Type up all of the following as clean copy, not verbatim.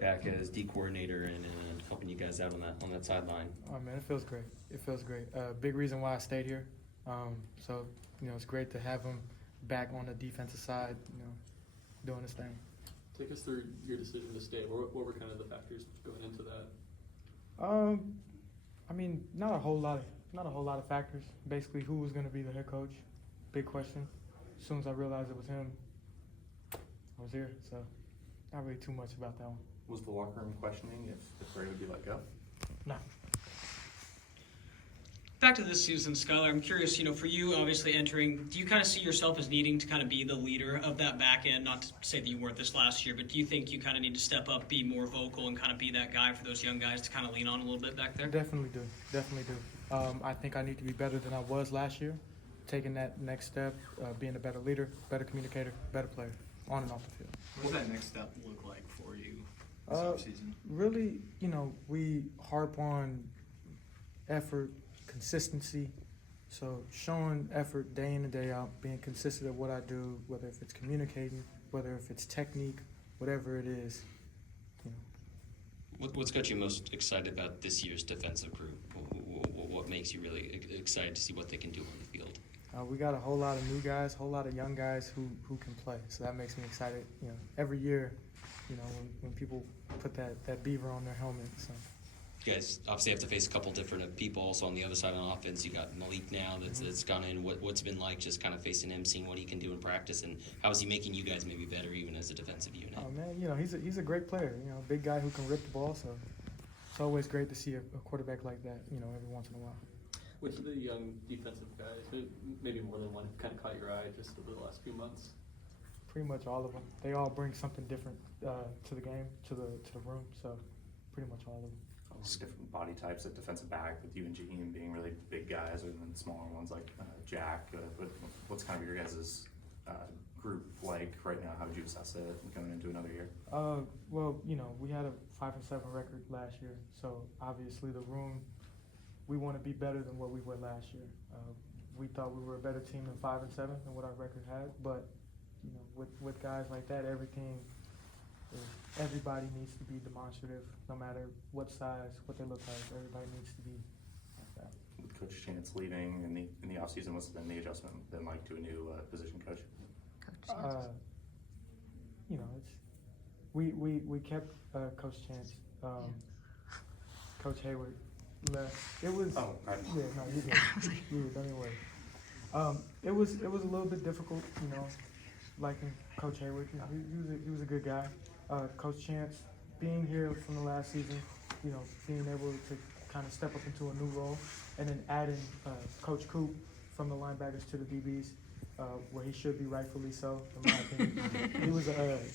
back as D coordinator and helping you guys out on that sideline. Oh man, it feels great. It feels great. Big reason why I stayed here. So it's great to have him back on the defensive side. Doing his thing. Take us through your decision to stay. What were kind of the factors going into that? I mean, not a whole lot of factors. Basically, who was going to be the head coach? Big question. As soon as I realized it was him, I was here. So, not really too much about that one. Was the locker room questioning if Ray would be let go? No. Back to this season, Skyler, I'm curious, for you obviously entering, do you kind of see yourself as needing to kind of be the leader of that back end? Not to say that you weren't this last year, but do you think you kind of need to step up, be more vocal, and kind of be that guy for those young guys to kind of lean on a little bit back there? Definitely do. I think I need to be better than I was last year, taking that next step, being a better leader, better communicator, better player, on and off the field. What does that next step look like for you this offseason? Really, we harp on effort, consistency. So showing effort day in and day out, being consistent at what I do, whether if it's communicating, whether if it's technique, whatever it is. What's got you most excited about this year's defensive group? What makes you really excited to see what they can do on the field? We got a whole lot of new guys, whole lot of young guys who can play. So that makes me excited. Every year, when people put that beaver on their helmet. So. You guys obviously have to face a couple different people also on the other side on offense. You got Malik now that's gone in. What's it been like just kind of facing him, seeing what he can do in practice, and how is he making you guys maybe better even as a defensive unit? Oh man, he's a great player. A big guy who can rip the ball. So it's always great to see a quarterback like that. Every once in a while. Which of the young defensive guys, maybe more than one, kind of caught your eye just over the last few months? Pretty much all of them. They all bring something different to the game, to the room. So pretty much all of them. Different body types at defensive back, with you and Jaheim being really big guys, and then smaller ones like Jack. What's kind of your guys' group like right now? How would you assess it going into another year? Well, we had a 5-7 record last year, so obviously the room, we want to be better than what we were last year. We thought we were a better team than 5-7 than what our record had, but with guys like that, everybody needs to be demonstrative, no matter what size, what they look like. Everybody needs to be like that. With Coach Chance leaving in the offseason, what's been the adjustment been like to a new position coach? We kept Coach Chance. Coach Hayward left. It was yeah, no, you did. Don't even worry. It was a little bit difficult, liking Coach Hayward. He was a good guy. Coach Chance being here from the last season, being able to kind of step up into a new role, and then adding Coach Coop from the linebackers to the DBs, where he should be rightfully so, in my opinion.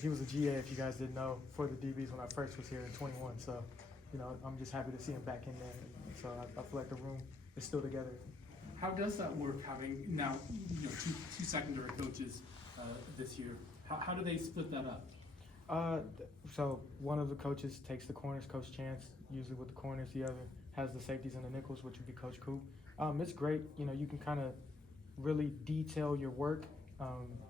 He was a GA, if you guys didn't know, for the DBs when I first was here in 21. So, I'm just happy to see him back in there. So I feel like the room is still together. How does that work, having now two secondary coaches this year? How do they split that up? So one of the coaches takes the corners, Coach Chance, usually with the corners. The other has the safeties and the nickels, which would be Coach Coop. It's great. You can kind of really detail your work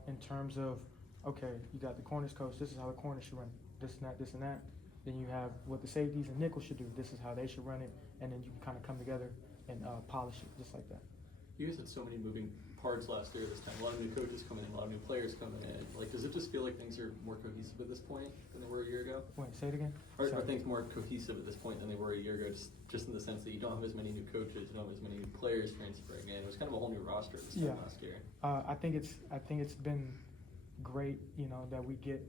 in terms of, okay, you got the corners coach, this is how the corners should run it, this and that, this and that. Then you have what the safeties and nickels should do, this is how they should run it, and then you can kind of come together and polish it just like that. You guys had so many moving parts last year this time. A lot of new coaches coming in, a lot of new players coming in. Does it just feel like things are more cohesive at this point than they were a year ago? Wait, say it again? Are things more cohesive at this point than they were a year ago, just in the sense that you don't have as many new coaches, you don't have as many new players transferring in? It was kind of a whole new roster this time last year. I think it's been great, that we get,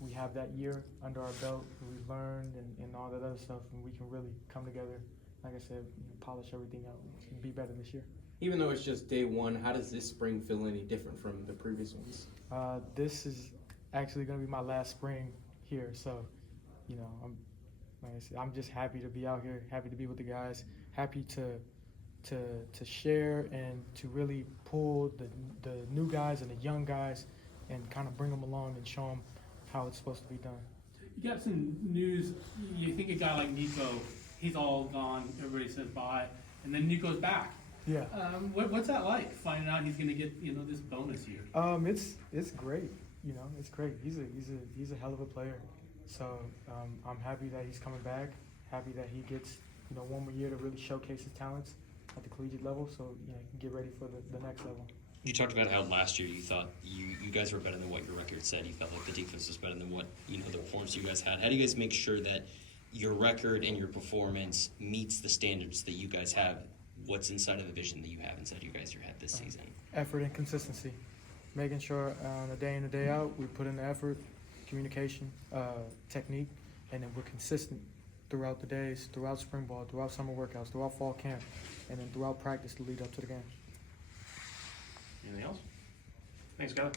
we have that year under our belt, we've learned and all that other stuff, and we can really come together, like I said, polish everything out and be better this year. Even though it's just day one, how does this spring feel any different from the previous ones? This is actually going to be my last spring here, so I'm just happy to be out here, happy to be with the guys, happy to share and to really pull the new guys and the young guys and kind of bring them along and show them how it's supposed to be done. You got some news. You think a guy like Nico, he's all gone. Everybody says bye, and then Nico's back. Yeah. What's that like? Finding out he's going to get this bonus here. It's great. It's great. He's a hell of a player. So I'm happy that he's coming back. Happy that he gets one more year to really showcase his talents at the collegiate level. So he can get ready for the next level. You talked about how last year you thought you guys were better than what your record said. You felt like the defense was better than what the performance you guys had. How do you guys make sure that your record and your performance meets the standards that you guys have? What's inside of the vision that you have inside you guys had this season? Effort and consistency. Making sure the day in and day out we put in the effort, communication, technique, and then we're consistent throughout the days, throughout spring ball, throughout summer workouts, throughout fall camp, and then throughout practice to lead up to the game. Anything else? Thanks, Skyler.